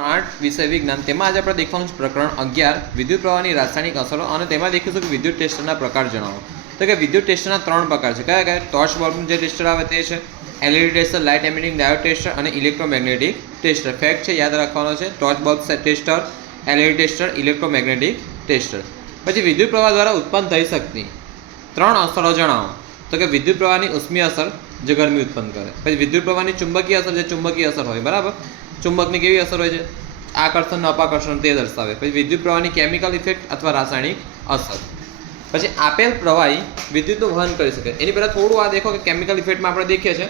8 વિષય વિજ્ઞાન તેમાં આજે આપણે દેખવાનું છે પ્રકરણ 11 વિદ્યુત પ્રવાહની રાસાયણિક અસરો અને તેમાં દેખીશું કે વિદ્યુત ટેસ્ટરના પ્રકાર જણાવો. તો કે વિદ્યુત ટેસ્ટરના 3 પ્રકાર છે. કયા કયા? ટોર્ચ બલ્બનું જે ટેસ્ટર આવે તે છે, LED tester, light emitting diode tester અને ઇલેક્ટ્રોમેગ્નેટિક ટેસ્ટર. ફેક્ટ છે યાદ રાખવાનો છે, torch bulb tester, LED tester, electromagnetic tester. પછી વિદ્યુત પ્રવાહ દ્વારા ઉત્પન્ન થઈ શકતી 3 અસરો જણાવો. તો કે વિદ્યુત પ્રવાહની ઉષ્મીય અસર જે ગરમી ઉત્પન્ન કરે, પછી વિદ્યુત પ્રવાહની ચુંબકીય અસર જે ચુંબકીય અસર હોય, બરાબર, ચુંબકની કેવી અસર હોય છે, આકર્ષણ અપાકર્ષણ તે દર્શાવે. પછી વિદ્યુત પ્રવાહની કેમિકલ ઇફેક્ટ અથવા રાસાયણિક અસર. પછી આપેલ પ્રવાહી વિદ્યુતનું વહન કરી શકે. એની પહેલાં થોડું આ દેખો કે કેમિકલ ઇફેક્ટમાં આપણે દેખીએ છીએ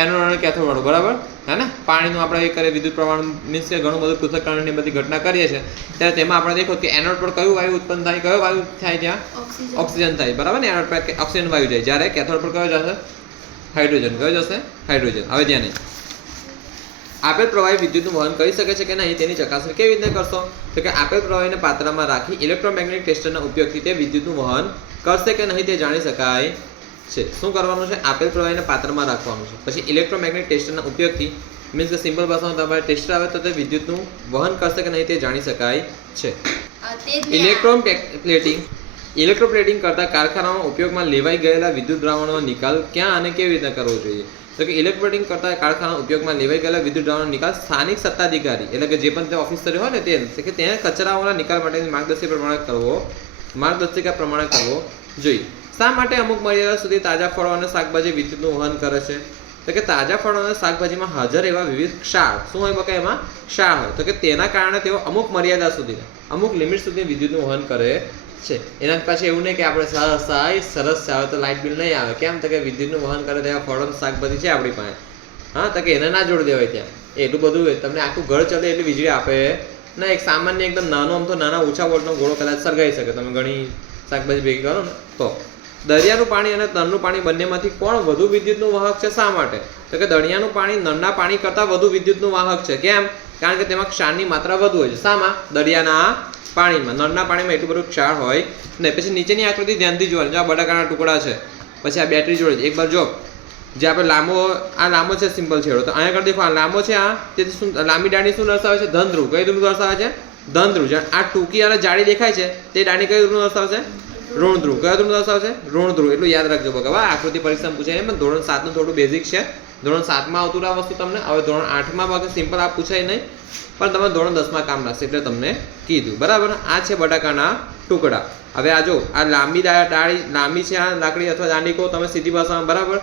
એનોડ અને કેથોડ વાળું, બરાબર હે ને, પાણીનું આપણે એ કરીએ વિદ્યુત પ્રવાહ મીન્સ કે ઘણું બધું પૃથ્થકરણની બધી ઘટના કરીએ છીએ ત્યારે તેમાં આપણે દેખો કે એનોડ પર કયું વાયુ ઉત્પન્ન થાય, કયો વાયુ થાય, ત્યાં ઓક્સિજન થાય, બરાબર ને. એનોડ પર ઓક્સિજન વાયુ જાય, જ્યારે કેથોડ પર કયો જશે, હાઇડ્રોજન. કયો જશે? હાઇડ્રોજન. હવે ધ્યાન નહીં, આપેલ પ્રવાહી વિદ્યુતનું વહન કરી શકે છે કે નહીં તેની ચકાસણી કેવી રીતે કરશો? તો કે આપેલ પ્રવાહીને પાત્રમાં રાખી ઇલેક્ટ્રોમેગ્નેટિક ટેસ્ટરના ઉપયોગથી તે વિદ્યુતનું વહન કરશે કે નહીં તે જાણી શકાય છે. શું કરવાનું છે? આપેલ પ્રવાહીને પાત્રમાં રાખવાનું છે. પછી ઇલેક્ટ્રોમેગ્નેટિક ટેસ્ટરના ઉપયોગથી મીન્સ કે સિમ્પલ ભાષામાં તમારે ટેસ્ટર આવે તો તે વિદ્યુતનું વહન કરશે કે નહીં તે જાણી શકાય છે. ઇલેક્ટ્રોપ્લેટિંગ કરતા કારખાનામાં ઉપયોગમાં લેવાઈ ગયેલા વિદ્યુત દ્રાવણનો નિકાલ ક્યાં અને કેવી રીતે કરવો જોઈએ? તો કે ઇલેક્ટ્રોપ્લેટિંગ કરતા કારખાના ઉપયોગમાં લેવાઈ ગયેલા વિદ્યુત દ્રાવણનો નિકાલ સ્થાનિક સત્તાધિકારી એટલે કે જે પણ તે ઓફિસર હોય ને તે કે તેને કચરાઓના નિકાલ માટેની માર્ગદર્શિકા પ્રમાણે કરવો જોઈએ. શા માટે અમુક મર્યાદા સુધી તાજા ફળો અને શાકભાજી વિદ્યુતનું વહન કરે છે? તો કે તાજા ફળો અને શાકભાજીમાં હાજર એવા વિવિધ ક્ષાર શું હોય? બકા એમાં ક્ષાર હોય. તો કે તેના કારણે તેઓ અમુક મર્યાદા સુધી, અમુક લિમિટ સુધી વિદ્યુતનું વહન કરે છે. એના પાછળ એવું નહીં કે આપણે સરસ આવે તો લાઇટ બિલ નહીં આવે. કેમ? તો કે વિદ્યુતનું વહન કરે તેવા ફળો અને શાકભાજી છે આપણી પાસે. હા, તો કે એને ના જોડી દેવાય ત્યાં. એટલું બધું તમને આખું ઘર ચાલે એટલી વીજળી આપે ના. એક સામાન્ય એકદમ નાનો આમ તો નાના ઓછા વોલ્ટનો ગોળો કદાચ સળગાવી શકે તમે ઘણી શાકભાજી ભેગી કરો ને તો. દરિયાનું પાણી અને તળનું પાણી બંનેમાંથી કોણ વધુ વિદ્યુતનું વાહક છે? શા માટે? તો કે દરિયાનું પાણી નળના પાણી કરતાં વધુ વિદ્યુતનું વાહક છે. કેમ? કારણ કે તેમાં ક્ષારની માત્રા વધુ હોય છે. શામાં? દરિયાના પાણીમાં. નળના પાણીમાં એટલું બધું ક્ષાર હોય નહીં. પછી નીચેની આકૃતિ ધ્યાનથી જોવાની. જો આ બટાકાના ટુકડા છે, પછી આ બેટરી જોડે એક બાર જો જે આપણે લાંબો છે સિમ્પલ છેડો, તો અહીંયા આગળ દેખો આ લાંબો છે, આ તેથી શું લાંબી દાણી શું દર્શાવે છે? ધનધ્રુવ. કઈ ધ્રુવ દર્શાવે છે? ધનધ્રુવ. આ ટૂંકી અને જાડી દેખાય છે તે દાણી કઈ ધ્રુવ દર્શાવે છે? ઋણ ધ્રુવ. કયો ધ્રુવ દર્શાવે છે? ઋણ ધ્રુવ. એટલું યાદ રાખજો બકા. આકૃતિ પરીક્ષામાં પૂછાય એમ. ધોરણ 7નું થોડું બેઝિક છે. ધોરણ 7માં આવતું આ વસ્તુ તમને. હવે ધોરણ 8માં બાકી સિમ્પલ આ પૂછાય નહીં, પણ તમે ધોરણ 10માં કામ લાગશે એટલે તમને કીધું, બરાબર. આ છે બટાકાના ટુકડા. હવે આ જો આ લાંબી લાંબી છે આ લાકડી અથવા દાંડી કહો તમે સીધી ભાષામાં, બરાબર.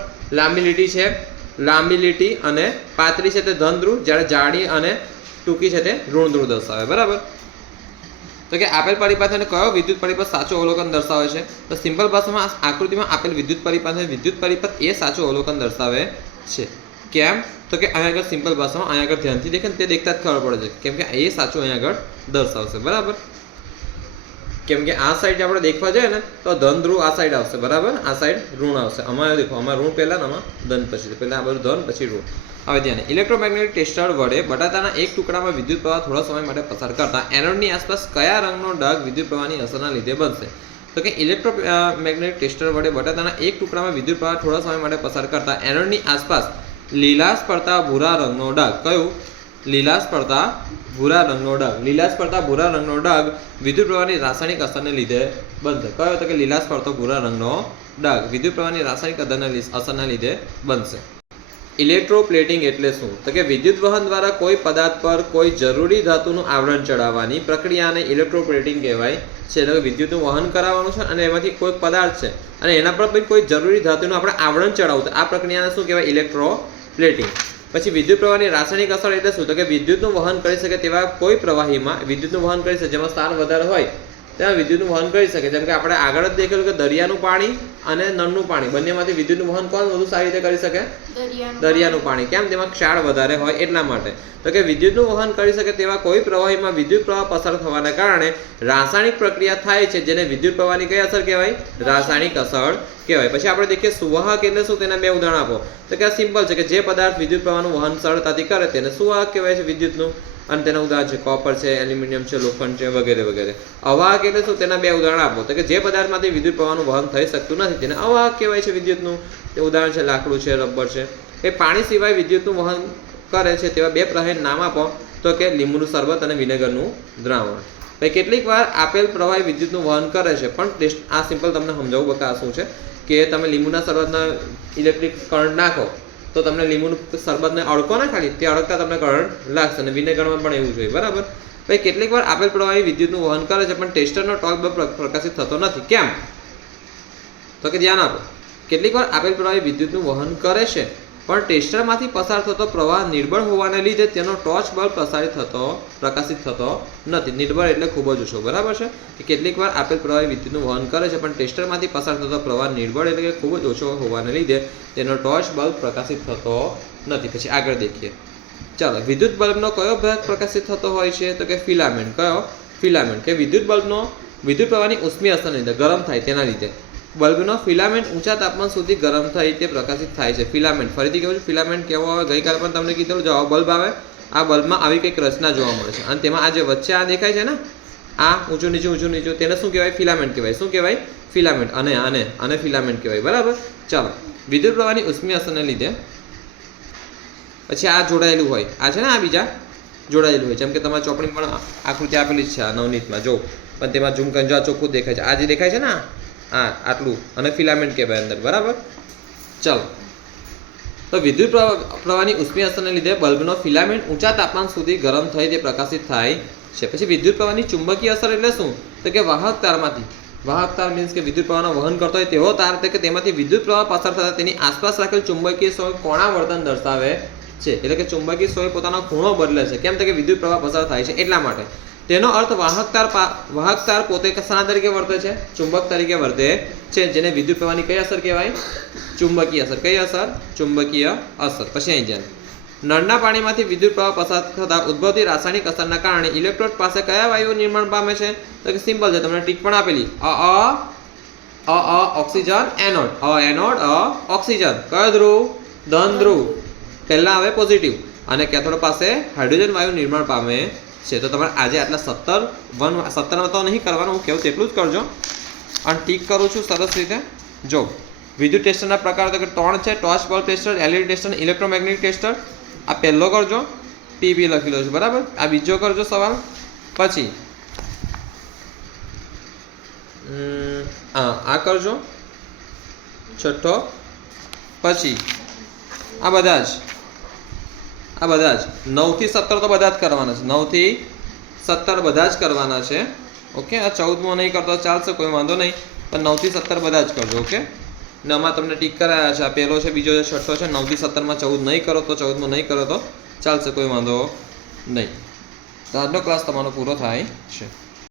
લાંબી લીટી અને પાતળી છે તે ધનધ્રુવ, જ્યારે જાડી અને ટૂંકી છે તે ઋણ ધ્રુવ દર્શાવે, બરાબર. તો કે આપેલ પરિપથને કયો વિદ્યુત પરિપથ સાચું અવલોકન દર્શાવે છે? તો સિમ્પલ ભાષામાં આકૃતિમાં આપેલ વિદ્યુત પરિપથ એ સાચું અવલોકન દર્શાવે છે. કેમ? તો કે અહીંયા આગળ સિમ્પલ ભાષામાં અહીંયા આગળ ધ્યાનથી દેખે ને તે દેખતા જ ખબર પડે છે કેમ કે એ સાચું અહીંયા આગળ દર્શાવશે, બરાબર. કેમ કે આ સાઈડ આપણે દેખવા જઈએ ને તો ધન ધ્રુવ આ સાઈડ આવશે, બરાબર. આ સાઈડ ઋણ આવશે. અમારે દેખો આમાં ઋણ પહેલાં ને આમાં ધન પછી, પહેલાં આ બધું ધન પછી ઋણ. હવે ધ્યાન, ઇલેક્ટ્રોમેગ્નેટિક ટેસ્ટર વડે બટાટાના એક ટુકડામાં વિદ્યુત પ્રવાહ થોડા સમય માટે પસાર કરતા એનોડની આસપાસ કયા રંગનો ડાઘ વિદ્યુત પ્રવાહની અસરના લીધે બનશે? તો કે ઇલેક્ટ્રોમેગ્નેટિક ટેસ્ટર વડે બટાટાના એક ટુકડામાં વિદ્યુત પ્રવાહ થોડા સમય માટે પસાર કરતા એનોડની આસપાસ લીલાશ પડતા ભૂરા રંગનો ડાઘ. કયું? લીલાશ પડતા ભૂરા રંગનો ડાઘ વિદ્યુત પ્રવાહની રાસાયણિક અસરને લીધે બનશે. કયો? તો કે લીલાશ પડતો ભૂરા રંગનો ડાઘ વિદ્યુત પ્રવાહની રાસાયણિક અસરના લીધે બનશે. ઇલેક્ટ્રોપ્લેટિંગ એટલે શું? તો કે વિદ્યુત વહન દ્વારા કોઈ પદાર્થ પર કોઈ જરૂરી ધાતુનું આવરણ ચડાવવાની પ્રક્રિયાને ઇલેક્ટ્રોપ્લેટિંગ કહેવાય છે. એટલે કે વિદ્યુતનું વહન કરાવવાનું છે અને એમાંથી કોઈ પદાર્થ છે અને એના પર કોઈ જરૂરી ધાતુનું આપણે આવરણ ચડાવવું, આ પ્રક્રિયાને શું કહેવાય? ઇલેક્ટ્રોપ્લેટિંગ. પછી વિદ્યુત પ્રવાહની રાસાયણિક અસર એટલે શું? તો કે વિદ્યુતનું વહન કરી શકે તેવા કોઈ પ્રવાહીમાં વિદ્યુતનું વહન કરી શકે જેમાં સ્થાન વધારે હોય ત્યાં વિદ્યુતનું વહન કરી શકે. જેમ કે આપણે આગળ જ દેખેલું કે દરિયાનું પાણી અને નળનું પાણી બંનેમાંથી વિદ્યુતનું વહન કોણ વધુ સારી રીતે કરી શકે? દરિયાનું પાણી. કેમ? તેમાં ક્ષાર વધારે હોય એટલા માટે. તો કે વિદ્યુતનું વહન કરી શકે તેવા કોઈ પ્રવાહીમાં વિદ્યુત પ્રવાહ પસાર થવાના કારણે રાસાયણિક પ્રક્રિયા થાય છે જેને વિદ્યુત પ્રવાહની કઈ અસર કહેવાય? રાસાયણિક અસર કહેવાય. પછી આપણે દેખીએ સુવાહક એટલે શું, તેના બે ઉદાહરણ આપો. તો કે આ સિમ્પલ છે કે જે પદાર્થ વિદ્યુત પ્રવાહનું વહન સરળતાથી કરે તેને સુવાહક કહેવાય છે વિદ્યુતનું. અને તેના ઉદાહરણ છે કોપર છે, એલ્યુમિનિયમ છે, લોખંડ છે વગેરે વગેરે. અવાહક એટલે શું? તેના બે ઉદાહરણ આપો. તો કે જે પદાર્થમાંથી વિદ્યુત પ્રવાહનું વહન થઈ શકતું નથી તેને અવાહક કહેવાય છે વિદ્યુતનું. તે ઉદાહરણ છે લાકડું છે, રબર છે. એ પાણી સિવાય વિદ્યુતનું વહન કરે છે તેવા બે પ્રવાહીના નામ આપો તો કે લીંબુનું શરબત અને વિનેગરનું દ્રાવણ. ભાઈ કેટલીક વાર આપેલ પ્રવાહી વિદ્યુતનું વહન કરે છે, પણ આ સિમ્પલ તમને સમજાવું બકા શું છે કે તમે લીંબુના શરબતના ઇલેક્ટ્રિક કરંટ નાખો તો તમને લીંબુનું શરબતને અડકો ના ખાલી તે અડકતા તમને કરંટ લાગશે, અને વિનેગરમાં પણ એવું જોઈએ. બરાબર. ભાઈ કેટલીક વાર આપેલ પ્રવાહી વિદ્યુતનું વહન કરે છે, પણ ટેસ્ટરનો ટોર્ક બલ્બ પ્રકાશિત થતો નથી. કેમ? તો કે ધ્યાન આપો. કેટલીક વાર આપેલ પ્રવાહી વિદ્યુતનું વહન કરે છે, પણ ટેસ્ટરમાંથી પસાર થતો પ્રવાહ નિર્બળ હોવાને લીધે તેનો ટોર્ચ બલ્બ પ્રકાશિત થતો નથી. નિર્બળ એટલે ખૂબ જ ઓછો. બરાબર છે. કે કેટલીક વાર આપેલ પ્રવાહી વિદ્યુતનું વહન કરે છે, પણ ટેસ્ટરમાંથી પસાર થતો પ્રવાહ નિર્બળ એટલે કે ખૂબ જ ઓછો હોવાને લીધે તેનો ટોર્ચ બલ્બ પ્રકાશિત થતો નથી. પછી આગળ દેખીએ. ચાલો, વિદ્યુત બલ્બનો કયો ભાગ પ્રકાશિત થતો હોય છે? તો કે ફિલામેન્ટ. કયો? ફિલામેન્ટ. કે વિદ્યુત પ્રવાહની ઉષ્મીય અસરને લીધે ગરમ થાય તેના લીધે બલ્બનો ફિલામેન્ટ ઊંચા તાપમાન સુધી ગરમ થઈ તે પ્રકાશિત થાય છે. ફિલામેન્ટ. ફરીથી કહું છું, ફિલામેન્ટ કેવો આવે? ગઈકાલે પણ તમને કીધું, જો બલ્બ આવે, આ બલ્બમાં આવી કંઈક રચના જોવા મળે છે, અને તેમાં આ જે વચ્ચે આ દેખાય છે ને, આ ઊંચું નીચું, તેને શું કહેવાય? ફિલામેન્ટ કહેવાય. શું કહેવાય? ફિલામેન્ટ. અને ફિલામેન્ટ કહેવાય. બરાબર. ચાલો, વિદ્યુત પ્રવાહની ઉષ્મીય અસરને લીધે પછી આ જોડાયેલું હોય, આ છે ને, આ બીજા જોડાયેલું હોય. જેમ કે તમારી ચોપડી પણ આકૃતિ આપેલી જ છે આ નવનીતમાં, જો, પણ તેમાં ઝૂમ કરીને જો આ ચોખ્ખું દેખાય છે, આ જે દેખાય છે ને, આટલું, અને ફિલામેન્ટ કહેવાય અંદર. બરાબર. ચાલો, તો વિદ્યુત પ્રવાહની ઉષ્મીય અસરને લીધે બલ્બનો ફિલામેન્ટ ઊંચા તાપમાન સુધી ગરમ થઈ તે પ્રકાશિત થાય છે. પછી વિદ્યુત પ્રવાહની ચુંબકીય અસર એટલે શું? તો કે વાહક તાર મીન્સ કે વિદ્યુત પ્રવાહનો વહન કરતો હોય તેવો તાર, કે તેમાંથી વિદ્યુત પ્રવાહ પસાર થતા તેની આસપાસ રાખેલ ચુંબકીય સોય કોણાવર્તન દર્શાવે છે. એટલે કે ચુંબકીય સોય પોતાનો ખૂણો બદલે છે. કેમ? તો કે વિદ્યુત પ્રવાહ પસાર થાય છે એટલા માટે. તેનો અર્થ વાહક તાર પોતે શાના તરીકે વર્તે છે? ચુંબક તરીકે વર્તે છે, જેને વિદ્યુત પ્રવાહની કઈ અસર કહેવાય? ચુંબકીય અસર. કઈ અસર? ચુંબકીય અસર. પછી અહીં જાય, નળના પાણીમાંથી વિદ્યુત પ્રવાહ પસાર થતા ઉદ્ભવતી રાસાયણિક અસરના કારણે ઇલેક્ટ્રોડ પાસે કયા વાયુઓ નિર્માણ પામે છે? તો કે સિમ્પલ છે, તમને ટીક પણ આપેલી. Oxygen anode. Anode oxygen. કયો ધ્રુવ? ધન ધ્રુવ. પહેલા આવે પોઝિટિવ, અને કેથોડ પાસે હાઇડ્રોજન વાયુ નિર્માણ પામે છે. તો તમારે આજે આટલા 17 તો નહીં કરવાનું, હું કેવું તેટલું જ કરજો, અને ટીક કરું છું સરસ રીતે. જો, વિદ્યુત ટેસ્ટરના પ્રકાર તો કે 3 છે: torch bulb tester, LED tester, electromagnetic tester. આ પહેલો કરજો, પીબી લખી લો છો. બરાબર. આ બીજો કરજો સવાલ. પછી આ કરજો, છઠ્ઠો. પછી આ બધા જ 9 થી 17 તો બધા જ કરવાના છે. 9 થી 17 બધા જ કરવાના છે. ઓકે. આ 14મો નહીં કરતો ચાલશે, કોઈ વાંધો નહીં, પણ 9 થી 17 બધા જ કરજો. ઓકે. ને આમાં તમને ટીક કરાયા છે. આ પહેલો છે, બીજો છે, છઠ્ઠો છે. 9 થી 17માં 14 નહીં કરો તો 14મો નહીં કરો તો ચાલશે, કોઈ વાંધો નહીં. તો આજનો ક્લાસ તમારો પૂરો થાય છે.